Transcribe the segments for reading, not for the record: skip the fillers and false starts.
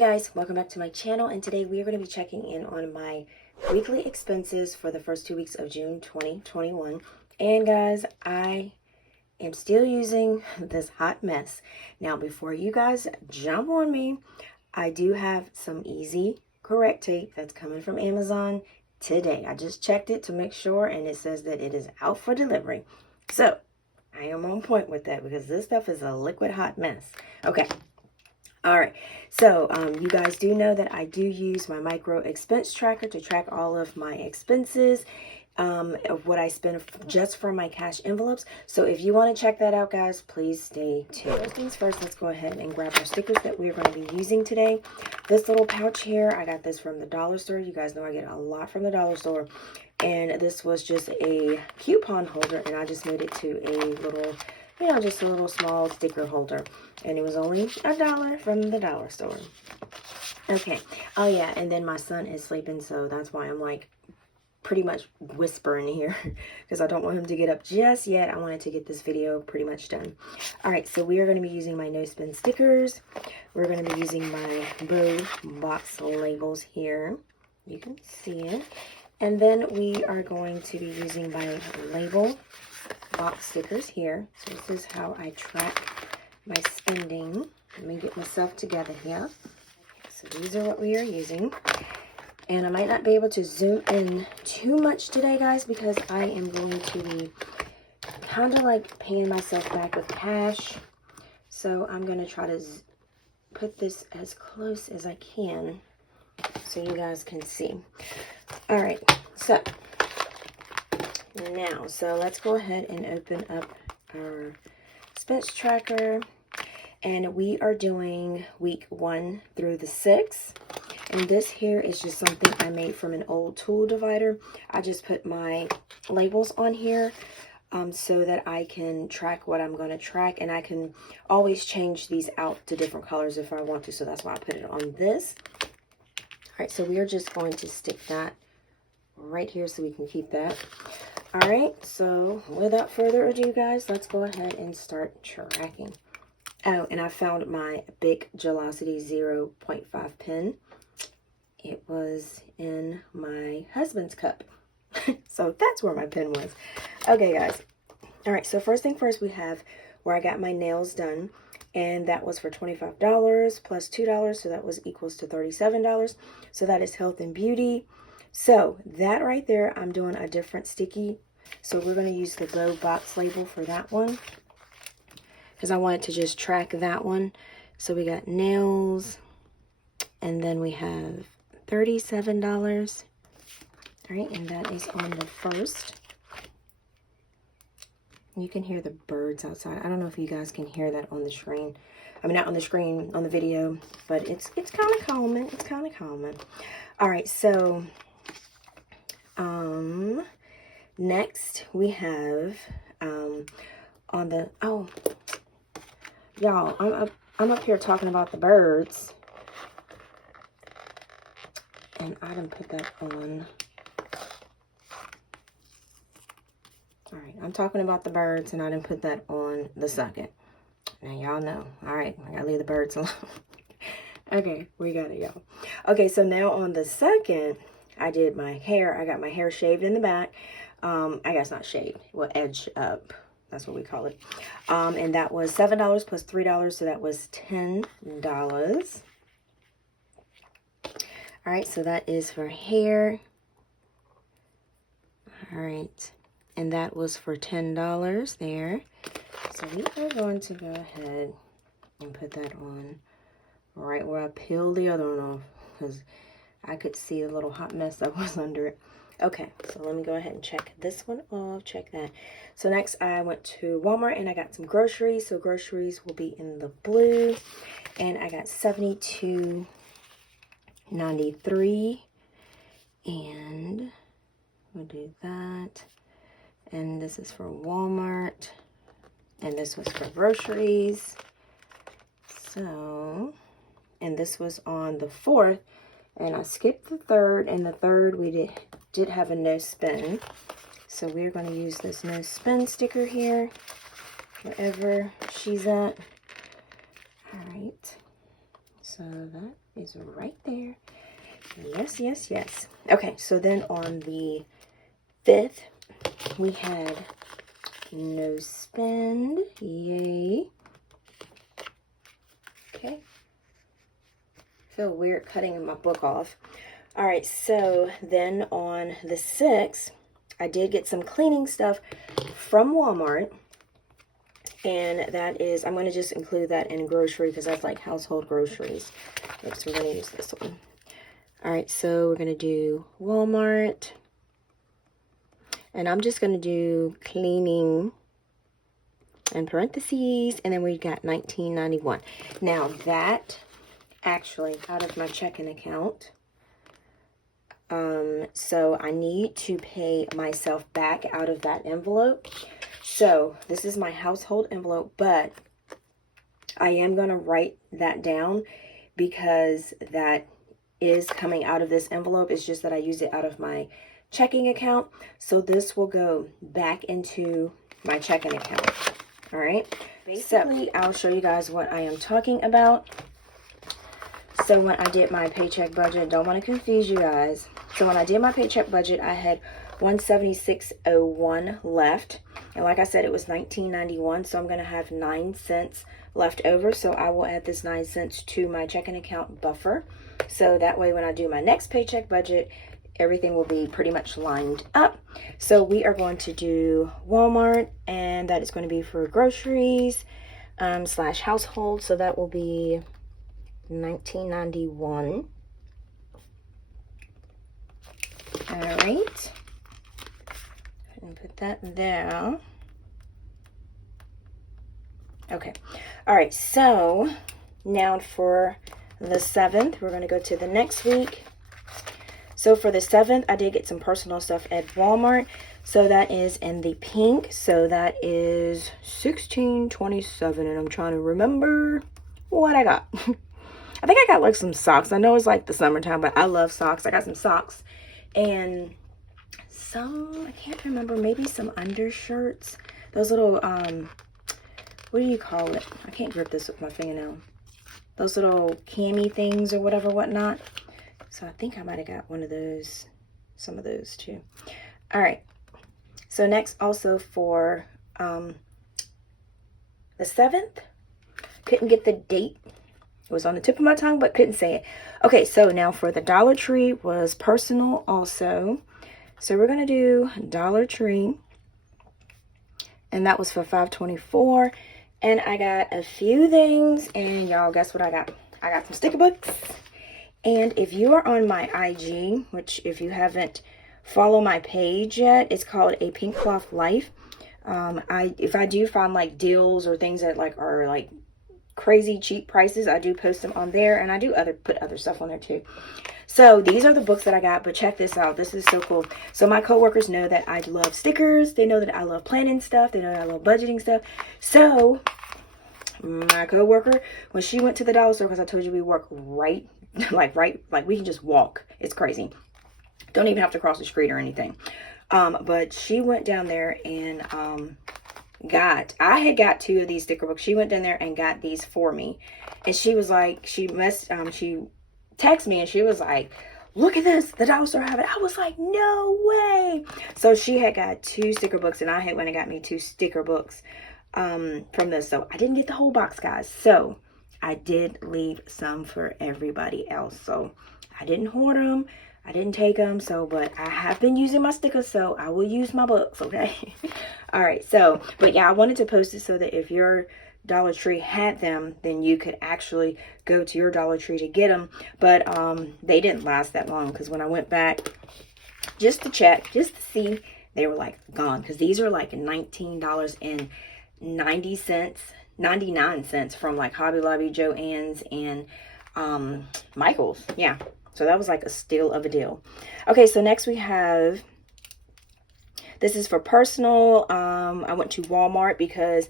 guys, welcome back to my channel, and today we are going to be checking in on my weekly expenses for the first 2 weeks of June 2021. And guys, I am still using this hot mess. Now, before you guys jump on me, I do have some easy correct tape that's coming from Amazon today. I just checked it to make sure, and it says that it is out for delivery. So I am on point with that because this stuff is a liquid hot mess. Okay. All right, so you guys do know that I do use my micro expense tracker to track all of my expenses of what I spend just from my cash envelopes. So if you want to check that out, guys, please stay tuned. First things first, let's go ahead and grab our stickers that we're going to be using today. This little pouch here, I got this from the dollar store. You guys know I get a lot from the dollar store. And this was just a coupon holder, and I just made it to a little, just a little small sticker holder. And it was only $1 from the dollar store. Okay. Oh, yeah. And then my son is sleeping, so that's why I'm like pretty much whispering here because I don't want him to get up just yet. I wanted to get this video pretty much done. All right. So we are going to be using my no spin stickers. We're going to be using my Bow box labels here. You can see it. And then we are going to be using my label box stickers here. So this is how I track my spending. Let me get myself together here. So these are what we are using. And I might not be able to zoom in too much today, guys, because I am going to be kind of like paying myself back with cash. So I'm going to try to put this as close as I can so you guys can see. All right, so now, let's go ahead and open up our expense tracker, and we are doing week 1 through the 6th. And this here is just something I made from an old tool divider. I just put my labels on here so that I can track what I'm going to track, and I can always change these out to different colors if I want to. So that's why I put it on this. All right, so we are just going to stick that right here so we can keep that. All right, so without further ado, guys, let's go ahead and start tracking. Oh, and I found my Big Gelocity 0.5 pen. It was in my husband's cup. So that's where my pen was. Okay, guys. All right, so first thing first, we have where I got my nails done. And that was for $25 plus $2. So that was equals to $37. So that is health and beauty. So that right there, I'm doing a different sticky. So we're going to use the Bow box label for that one, because I wanted to just track that one. So we got nails, and then we have $37. All right, and that is on the first. You can hear the birds outside. I don't know if you guys can hear that on the screen. I mean, not on the screen, on the video, but it's kind of calming. It's kind of calming. All right, so next we have on the, oh, y'all, I'm up here talking about the birds, and I didn't put that on. All right, I'm talking about the birds, and I didn't put that on the second. Now y'all know. All right, I gotta leave the birds alone. Okay, we got it, y'all. Okay, so now on the second, I did my hair. I got my hair shaved in the back. I guess not shaved, well, edge up. That's what we call it. And that was $7 plus $3, so that was $10. All right, so that is for hair. All right, and that was for $10 there. So we are going to go ahead and put that on right where I peeled the other one off, because I could see the little hot mess that was under it. Okay, so let me go ahead and check this one off. Check that. So next I went to Walmart and I got some groceries. So groceries will be in the blue. And I got $72.93. And we'll do that. And this is for Walmart. And this was for groceries. So, and this was on the 4th. And I skipped the 3rd, and the 3rd we did have a no spin. So we're going to use this no spin sticker here, wherever she's at. All right, so that is right there. Yes, yes, yes. Okay, so then on the 5th, we had no spend. Yay. Okay. Feel weird cutting my book off. All right, so then on the 6th, I did get some cleaning stuff from Walmart. And that is, I'm going to just include that in grocery because that's like household groceries. Oops, we're going to use this one. All right, so we're going to do Walmart. And I'm just going to do cleaning in parentheses. And then we got $19.91. Now that actually out of my checking account. So I need to pay myself back out of that envelope. So this is my household envelope, but I am going to write that down because that is coming out of this envelope. It's just that I use it out of my checking account. So this will go back into my checking account. All right. Basically, I'll show you guys what I am talking about. So when I did my paycheck budget, don't want to confuse you guys. So when I did my paycheck budget, I had $176.01 left. And like I said, it was $19.91. So I'm going to have 9 cents left over. So I will add this 9 cents to my checking account buffer. So that way when I do my next paycheck budget, everything will be pretty much lined up. So we are going to do Walmart, and that is going to be for groceries slash household. So that will be $19.91. All right. And put that there. Okay. All right. So now for the 7th, we're going to go to the next week. So for the 7th, I did get some personal stuff at Walmart. So that is in the pink. So that is $16.27. And I'm trying to remember what I got. I think I got like some socks. I know it's like the summertime, but I love socks. I got some socks and some, I can't remember, maybe some undershirts. Those little, what do you call it? I can't grip this with my fingernail. Those little cami things or whatever, whatnot. So I think I might have got one of those, some of those too. All right. So next also for the 7th, couldn't get the date. It was on the tip of my tongue, but couldn't say it. Okay, so now for the Dollar Tree was personal also. So we're going to do Dollar Tree. And that was for $5.24. And I got a few things. And y'all, guess what I got? I got some sticker books. And if you are on my IG, which if you haven't followed my page yet, it's called A Pink Cloth Life. If I do find like deals or things that like are like crazy cheap prices, I do post them on there, and I do put other stuff on there too. So these are the books that I got, but check this out. This is so cool. So my coworkers know that I love stickers. They know that I love planning stuff. They know that I love budgeting stuff. So my coworker, when she went to the dollar store, because I told you we work right we can just walk. It's crazy. Don't even have to cross the street or anything. But she went down there and I had got 2 of these sticker books. She went down there and got these for me. And she was like, she texted me and she was like, look at this, the dollar store have it. I was like, no way. So she had got 2 sticker books, and I had went and got me 2 sticker books from this. So I didn't get the whole box, guys. So I did leave some for everybody else. So I didn't hoard them. I didn't take them. So, but I have been using my stickers, so I will use my books. Okay. All right. So, but yeah, I wanted to post it so that if your Dollar Tree had them, then you could actually go to your Dollar Tree to get them. But they didn't last that long, because when I went back just to check, just to see, they were like gone, because these are like $19.99 from like Hobby Lobby, Joann's, and Michael's. Yeah, so that was like a steal of a deal. Okay, so next we have, this is for personal. I went to Walmart because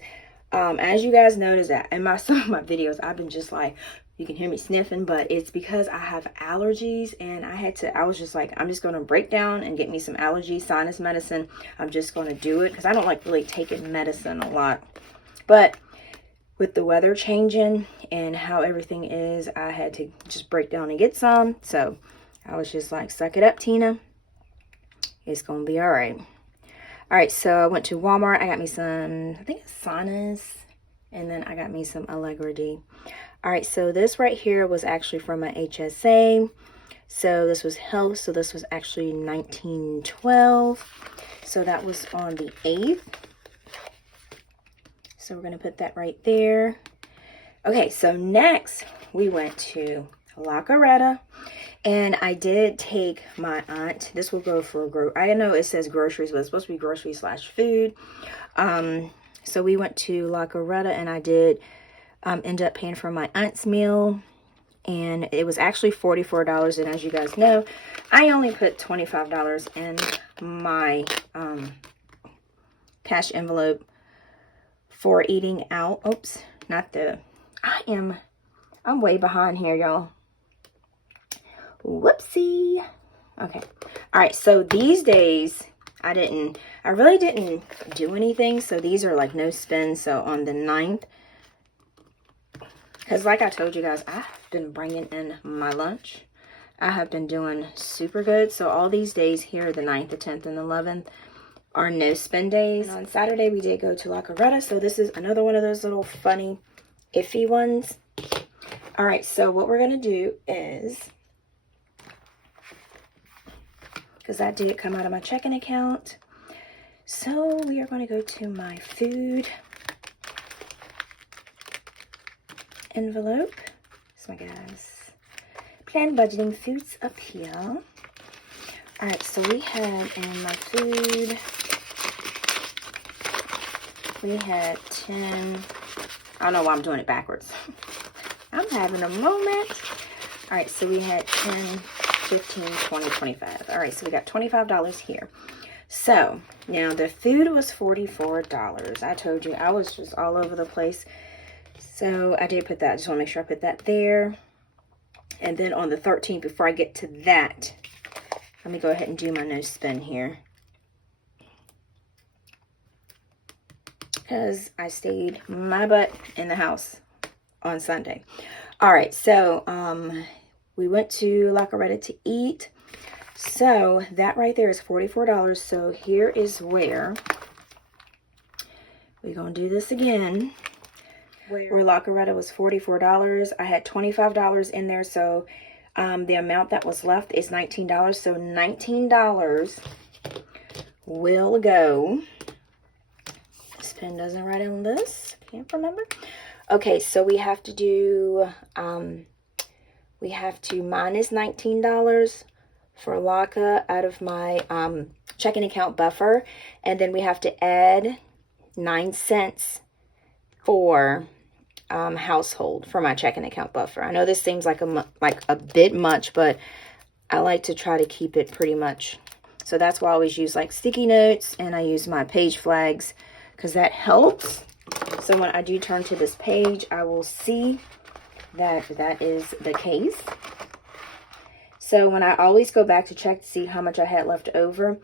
as you guys notice that in some of my videos, I've been just like, you can hear me sniffing, but it's because I have allergies, and I was just like, I'm just going to break down and get me some allergy sinus medicine. I'm just going to do it because I don't like really taking medicine a lot. But with the weather changing and how everything is, I had to just break down and get some. So I was just like, suck it up, Tina. It's gonna be all right. All right, so I went to Walmart. I got me some, I think it's Sinus, and then I got me some Allegra D. All right, so this right here was actually from my HSA. So this was health, so this was actually $19.12. So that was on the 8th. So we're gonna put that right there. Okay, so next we went to La Coretta, and I did take my aunt. This will go for I know it says groceries, but it's supposed to be groceries / food. So we went to La Coretta, and I did end up paying for my aunt's meal, and it was actually $44. And as you guys know, I only put $25 in my cash envelope for eating out. Oops, not the, I'm way behind here, y'all. Whoopsie. Okay. All right, so these days I really didn't do anything. So these are like no spend. So on the 9th, because like I told you guys, I've been bringing in my lunch. I have been doing super good. So all these days here, the 9th, the 10th, and the 11th, are no spend days. And on Saturday, we did go to La Coretta. So this is another one of those little funny, iffy ones. All right, so what we're going to do is, because that did come out of my checking account. So we are going to go to my food envelope. So guys, plan budgeting foods up here. All right, so we had in my food, we had 10, I don't know why I'm doing it backwards. I'm having a moment. All right, so we had 10, 15, 20, 25. All right, so we got $25 here. So now the food was $44. I told you I was just all over the place. So I did put that. I just want to make sure I put that there. And then on the 13th, before I get to that, let me go ahead and do my no spend here, because I stayed my butt in the house on Sunday. All right, so we went to La Coretta to eat. So that right there is $44. So here is where we're going to do this again. Where La Coretta was $44. I had $25 in there. So the amount that was left is $19. So $19 will go. This pen doesn't write on this. Can't remember. Okay, so we have to do, we have to minus $19 for LACA out of my checking account buffer. And then we have to add 9 cents for household for my checking account buffer. I know this seems like a bit much, but I like to try to keep it pretty much. So that's why I always use like sticky notes, and I use my page flags because that helps. So when I do turn to this page, I will see that that is the case. So when I always go back to check to see how much I had left over,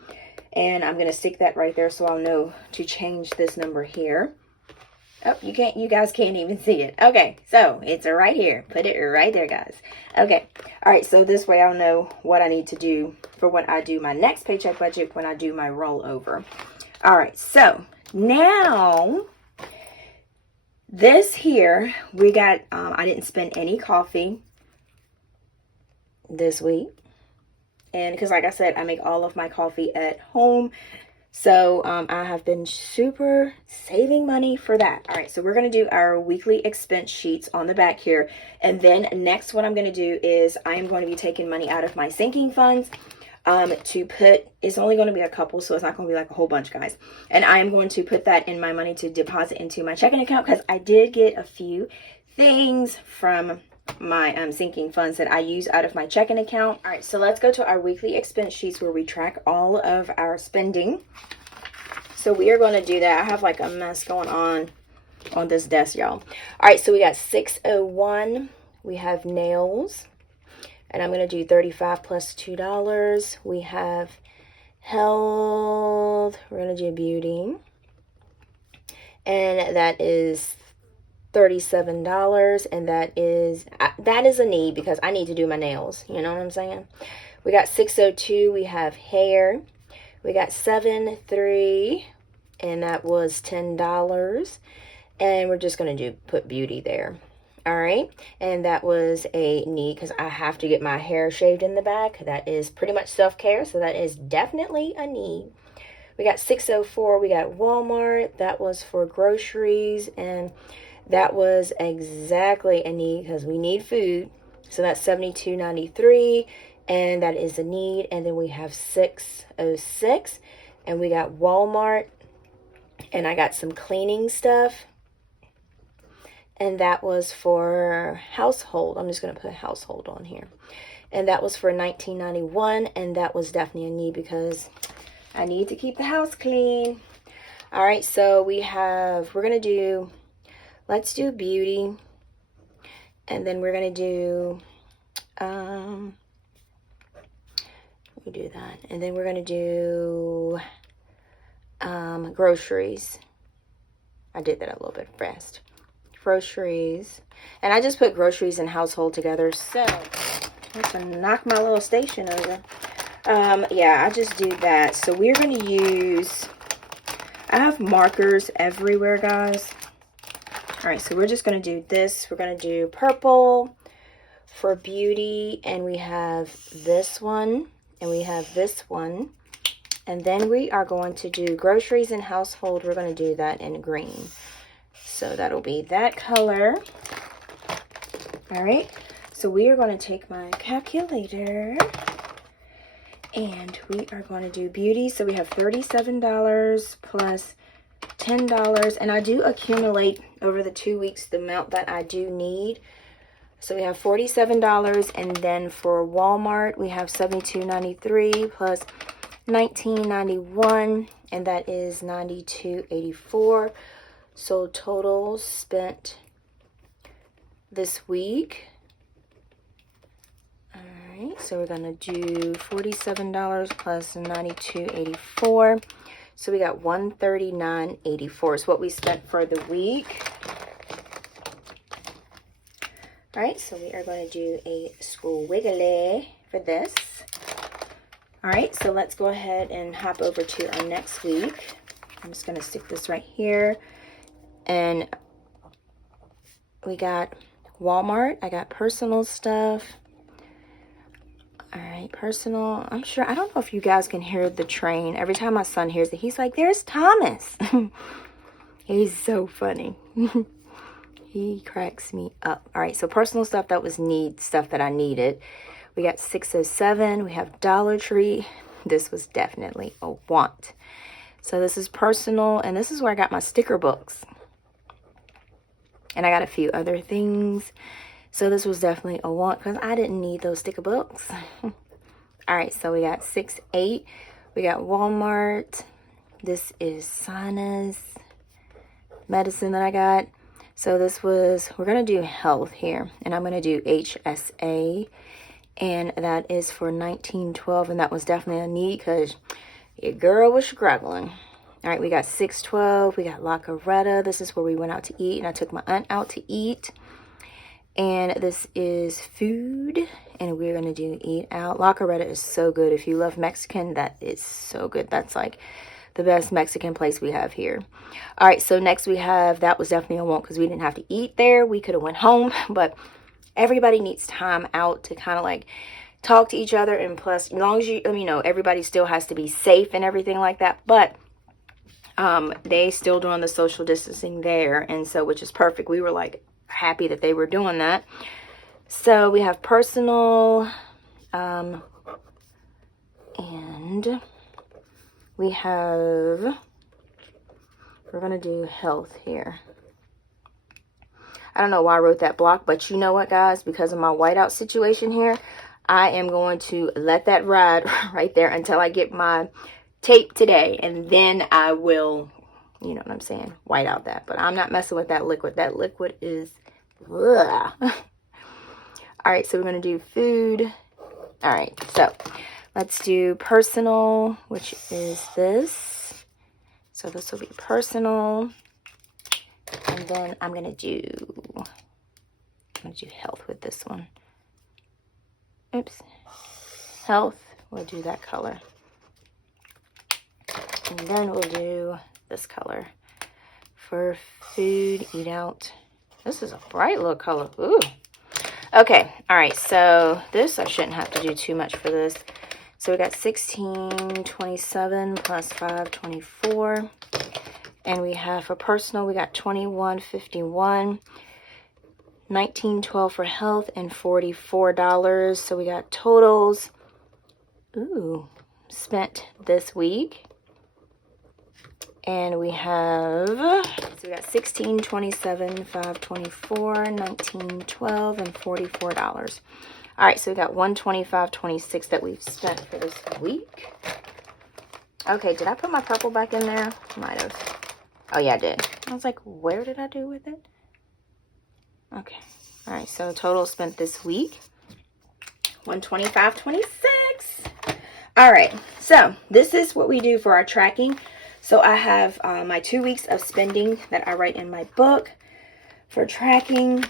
and I'm going to stick that right there so I'll know to change this number here. Oh, you guys can't even see it. Okay, so it's right here. Put it right there, guys. Okay, all right, so this way I'll know what I need to do for when I do my next paycheck budget, when I do my rollover. All right, so now this here, we got, I didn't spend any coffee this week. And because like I said, I make all of my coffee at home. So I have been super saving money for that. All right, so we're going to do our weekly expense sheets on the back here. And then next what I'm going to do is I am going to be taking money out of my sinking funds to put, it's only going to be a couple, so it's not going to be like a whole bunch, guys. And I am going to put that in my money to deposit into my checking account, because I did get a few things from my sinking funds that I use out of my checking account. All right, so let's go to our weekly expense sheets where we track all of our spending. So we are going to do that. I have like a mess going on this desk, y'all. All right, so we got 601. We have nails, and I'm going to do 35 plus $2. We have health. We're going to do beauty, and that is $37, and that is a need because I need to do my nails. You know what I'm saying? We got 602. We have hair. We got 73, and that was $10. And we're just going to put beauty there. All right. And that was a need because I have to get my hair shaved in the back. That is pretty much self-care. So that is definitely a need. We got 604. We got Walmart. That was for groceries. And that was exactly a need because we need food. So that's $72.93. And that is a need. And then we have 606. And we got Walmart. And I got some cleaning stuff. And that was for household. I'm just going to put household on here. And that was for $19.91. And that was definitely a need because I need to keep the house clean. All right, so we're going to do, let's do beauty. And then we're going to do, let me do that. And then we're going to do groceries. I did that a little bit fast. Groceries, and I just put groceries and household together, so I'm gonna knock my little station over. Yeah, I just do that. So we're going to use, I have markers everywhere, guys. All right, so we're just going to do this. We're going to do purple for beauty, and we have this one, and we have this one, and then we are going to do groceries and household. We're going to do that in green. So that'll be that color. All right. So we are going to take my calculator and we are going to do beauty. So we have $37 plus $10. And I do accumulate over the 2 weeks the amount that I do need. So we have $47. And then for Walmart, we have $72.93 plus $19.91. And that is $92.84. So total spent this week. All right, so we're gonna do $47 plus $92.84. So we got $139.84 is what we spent for the week. All right, so we are going to do a squiggly for this. All right, so let's go ahead and hop over to our next week. I'm just going to stick this right here. And we got Walmart. I got personal stuff. All right, personal. I'm sure, I don't know if you guys can hear the train. Every time my son hears it, he's like, there's Thomas. He's so funny. He cracks me up. All right, so personal stuff, that was stuff that I needed. We got 607. We have Dollar Tree. This was definitely a want. So this is personal, and this is where I got my sticker books. And I got a few other things. So this was definitely a want because I didn't need those sticker books. All right, so we got 6-8. We got Walmart. This is Sana's medicine that I got. So this was, we're going to do health here. And I'm going to do HSA. And that is for $19.12. And that was definitely a need because your girl was struggling. All right, we got 612. We got La Carreta. This is where we went out to eat, and I took my aunt out to eat. And this is food, and we're going to do eat out. La Carreta is so good. If you love Mexican, that is so good. That's like the best Mexican place we have here. All right, so next we have, that was definitely a want because we didn't have to eat there. We could have went home, but everybody needs time out to kind of like talk to each other. And plus, as long as you know, everybody still has to be safe and everything like that. But they still doing the social distancing there, and so, which is perfect. We were like happy that they were doing that. So we have personal, and we have, we're gonna do health here. I don't know why I wrote that block, but you know what, guys, because of my whiteout situation here, I am going to let that ride right there until I get my tape today, and then I will, you know what I'm saying, white out that. But I'm not messing with that liquid. That liquid is ugh. All right, so we're gonna do food. All right, so let's do personal, which is this. So this will be personal, And then I'm going to do health with this one. Oops. Health, we'll do that color. And then we'll do this color. For food, eat out. This is a bright little color. Ooh. Okay, all right, so this, I shouldn't have to do too much for this. So we got 16.27 plus 5.24. And we have for personal, we got 21.51. 19.12 for health and $44. So we got totals, spent this week. And we have, so we got 16.27, 5.24, 19.12, and $44. All right, so we got 125.26 that we've spent for this week. Okay, did I put my purple back in there? Might have. Oh yeah, I did. I was like, where did I do with it? Okay. All right, so total spent this week, 125.26. All right, so this is what we do for our tracking. So I have my 2 weeks of spending that I write in my book for tracking.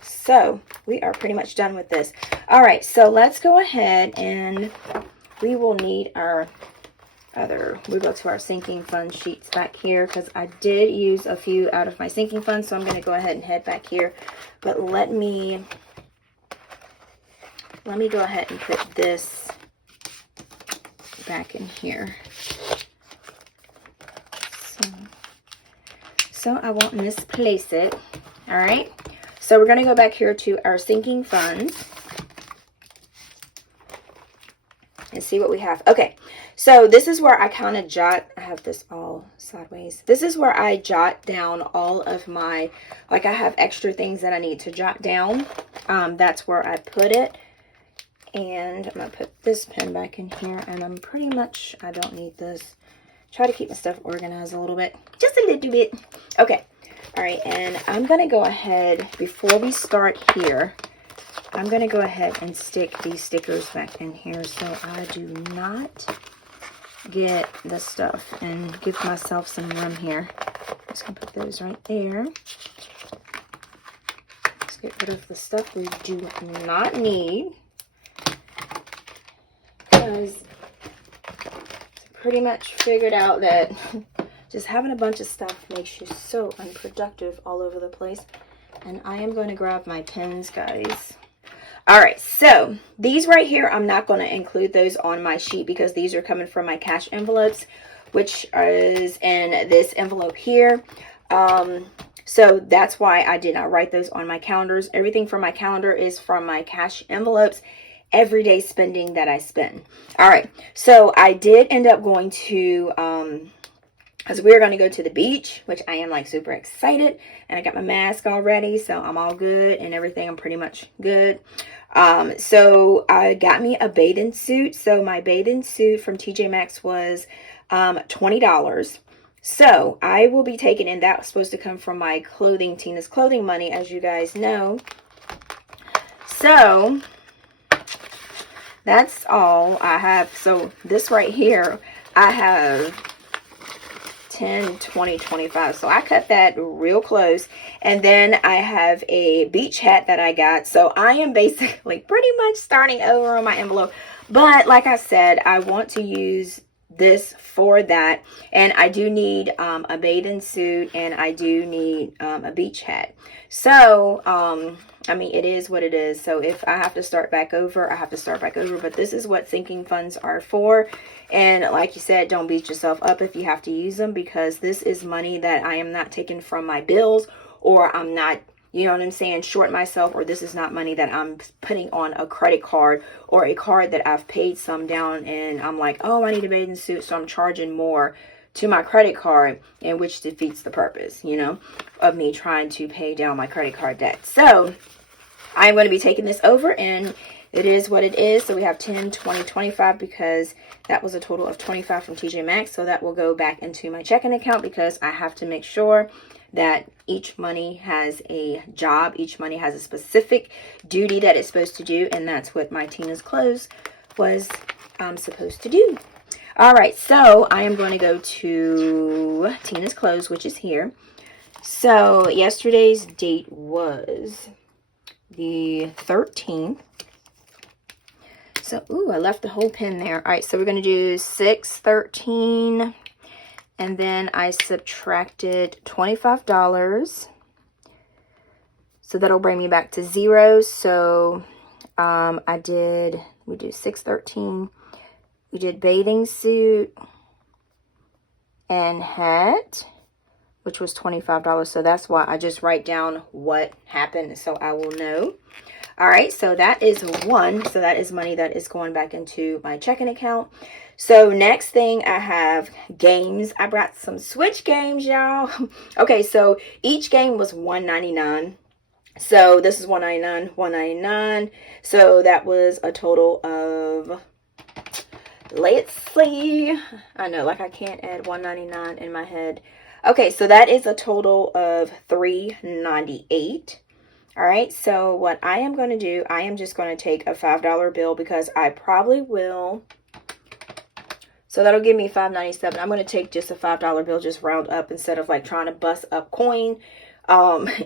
So we are pretty much done with this. All right, so let's go ahead and we will need our we'll go to our sinking fund sheets back here because I did use a few out of my sinking fund. So I'm going to go ahead and head back here. But let me go ahead and put this back in here. So I won't misplace it. All right. So we're going to go back here to our sinking funds and see what we have. Okay. So this is where I kind of I have this all sideways. This is where I jot down all of my, like I have extra things that I need to jot down. That's where I put it. And I'm going to put this pen back in here. And I'm pretty much, I don't need this. Try to keep my stuff organized a little bit. Just a little bit. Okay. All right. And I'm going to go ahead, before we start here, I'm going to go ahead and stick these stickers back in here so I do not get the stuff and give myself some room here. Just going to put those right there. Let's get rid of the stuff we do not need. Because pretty much figured out that just having a bunch of stuff makes you so unproductive all over the place. And I am going to grab my pens, guys. All right, so these right here, I'm not going to include those on my sheet because these are coming from my cash envelopes, which is in this envelope here. So that's why I did not write those on my calendars. Everything from my calendar is from my cash envelopes. Everyday spending that I spend. All right, so I did end up going to, because we're going to go to the beach, which I am like super excited, and I got my mask already, so I'm all good and everything. I'm pretty much good. So I got me a bathing suit. So my bathing suit from TJ Maxx was $20. So I will be taking, and that was supposed to come from my clothing, Tina's clothing money, as you guys know. So that's all I have. So this right here, I have 10, 20, 25. So I cut that real close. And then I have a beach hat that I got. So I am basically pretty much starting over on my envelope. But like I said, I want to use this for that. And I do need a bathing suit, and I do need a beach hat. So I mean, it is what it is. So if I have to start back over, I have to start back over. But this is what sinking funds are for. And like you said, don't beat yourself up if you have to use them, because this is money that I am not taking from my bills, or I'm not, you know what I'm saying, short myself, or this is not money that I'm putting on a credit card or a card that I've paid some down and I'm like, oh, I need a bathing suit, so I'm charging more to my credit card, and which defeats the purpose, you know, of me trying to pay down my credit card debt. So I'm going to be taking this over, and it is what it is. So we have 10, 20, 25, because that was a total of 25 from TJ Maxx. So that will go back into my checking account, because I have to make sure that each money has a job. Each money has a specific duty that it's supposed to do. And that's what my Tina's clothes was supposed to do. All right. So I am going to go to Tina's clothes, which is here. So yesterday's date was the 13th. So, ooh, I left the whole pen there. All right, so we're going to do 613, and then I subtracted $25. So that'll bring me back to 0. So we do 613. We did bathing suit and hat, which was $25. So that's why I just write down what happened so I will know. All right, so that is one. So that is money that is going back into my checking account. So next thing I have games. I brought some Switch games, y'all. Okay, so each game was $1.99. So this is $1.99, $1.99. So that was a total of, let's see. I know, like I can't add $1.99 in my head. Okay, so that is a total of $3.98. All right, so what I am going to do, I am just going to take a $5 bill because I probably will. So that'll give me $5.97. I'm going to take just a $5 bill, just round up instead of like trying to bust up coin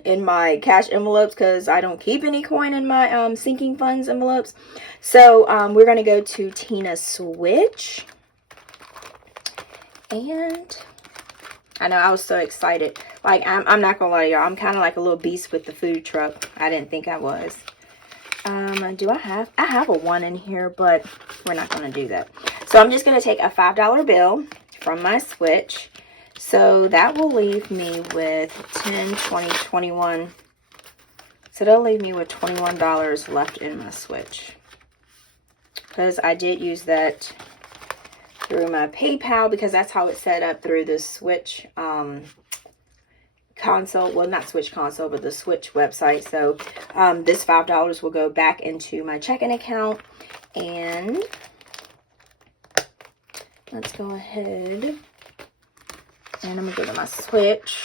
in my cash envelopes because I don't keep any coin in my sinking funds envelopes. So we're going to go to Tina's Switch. And I know I was so excited. Like, I'm not gonna lie to y'all, I'm kind of like a little beast with the food truck. I didn't think I was. I have a 1 in here, but we're not gonna do that. So I'm just gonna take a $5 bill from my Switch. So that will leave me with 10, 20, 21. So that'll leave me with $21 left in my Switch. Because I did use that through my PayPal because that's how it's set up through the Switch console. Well, not Switch console, but the Switch website. So this $5 will go back into my checking account. And let's go ahead and I'm gonna go to my Switch.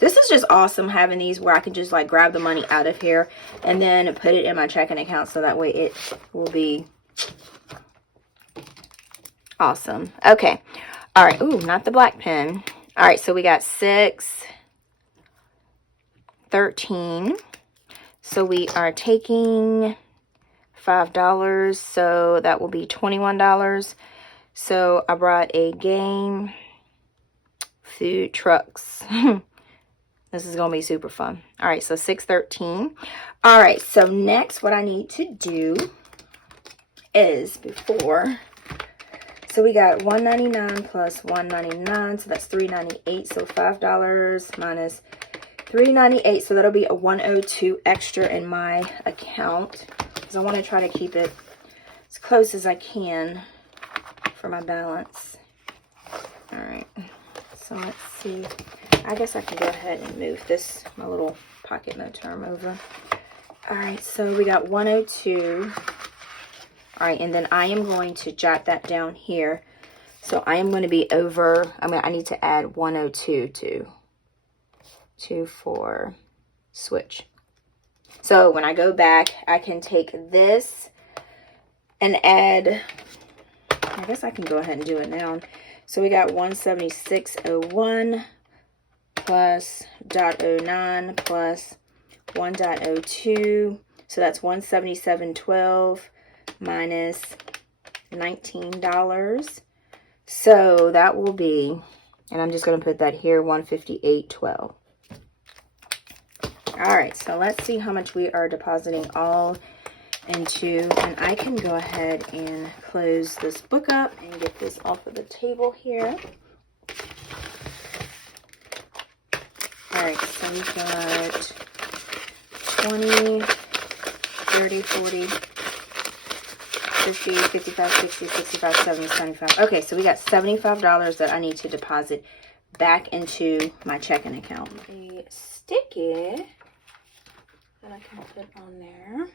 This is just awesome having these where I can just like grab the money out of here and then put it in my checking account so that way it will be awesome. Okay. All right. Ooh, not the black pen. All right. So we got 613. So we are taking $5. So that will be $21. So I brought a game, food trucks. This is going to be super fun. All right. So 613. All right. So next what I need to do is so we got $1.99 plus $1.99, so that's $3.98. So $5 minus $3.98, so that'll be a $102 extra in my account. Because I want to try to keep it as close as I can for my balance. All right, so let's see. I guess I can go ahead and move my little pocket motor over. All right, so we got 102. All right, and then I am going to jot that down here. So I am going to be over, I need to add 102 for Switch. So when I go back, I can take this and add, I guess I can go ahead and do it now. So we got 176.01 plus .09 plus 1.02. So that's 177.12. minus $19. So that will be, and I'm just going to put that here, 158.12. All right, so let's see how much we are depositing all into, and I can go ahead and close this book up and get this off of the table here. All right, so we've got 20, 30, 40, 50, 55, 60, 65, 70, 75. Okay, so we got $75 that I need to deposit back into my checking account. A sticky that I can put on there.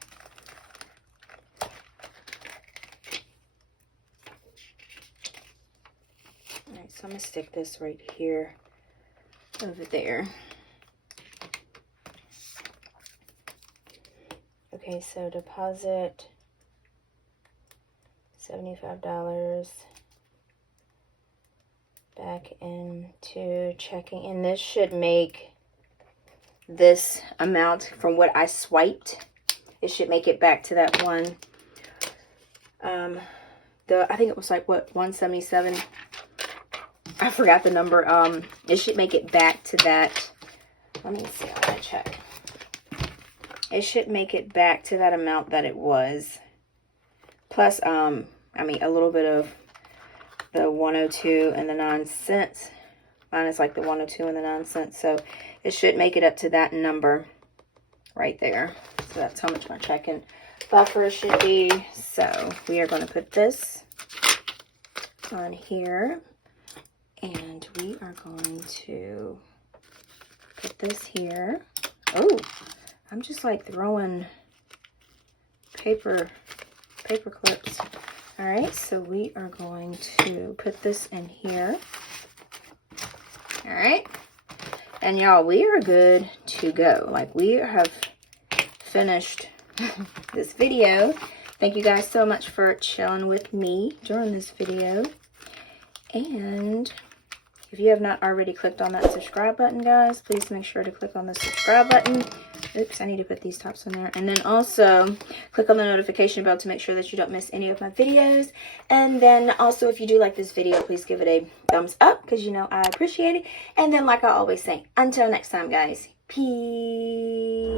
All right, so I'm going to stick this right here over there. Okay, so deposit $75 back into checking, and this should make this amount from what I swiped. It should make it back to that one. I think it was like, what, 177? I forgot the number. It should make it back to that. Let me see. I'm gonna check. It should make it back to that amount that it was. Plus, I mean, a little bit of the 102 and the 9 cents. Minus like the 102 and the 9 cents. So it should make it up to that number right there. So that's how much my checking buffer should be. So we are going to put this on here. And we are going to put this here. Oh, I'm just like throwing paper clips. All right, so we are going to put this in here. All right, and y'all, we are good to go. Like, we have finished this video. Thank you guys so much for chilling with me during this video. And if you have not already clicked on that subscribe button, guys, please make sure to click on the subscribe button. Oops, I need to put these tops in there. And then also click on the notification bell to make sure that you don't miss any of my videos. And then also, if you do like this video, please give it a thumbs up, because you know I appreciate it. And then, like I always say, until next time, guys, peace.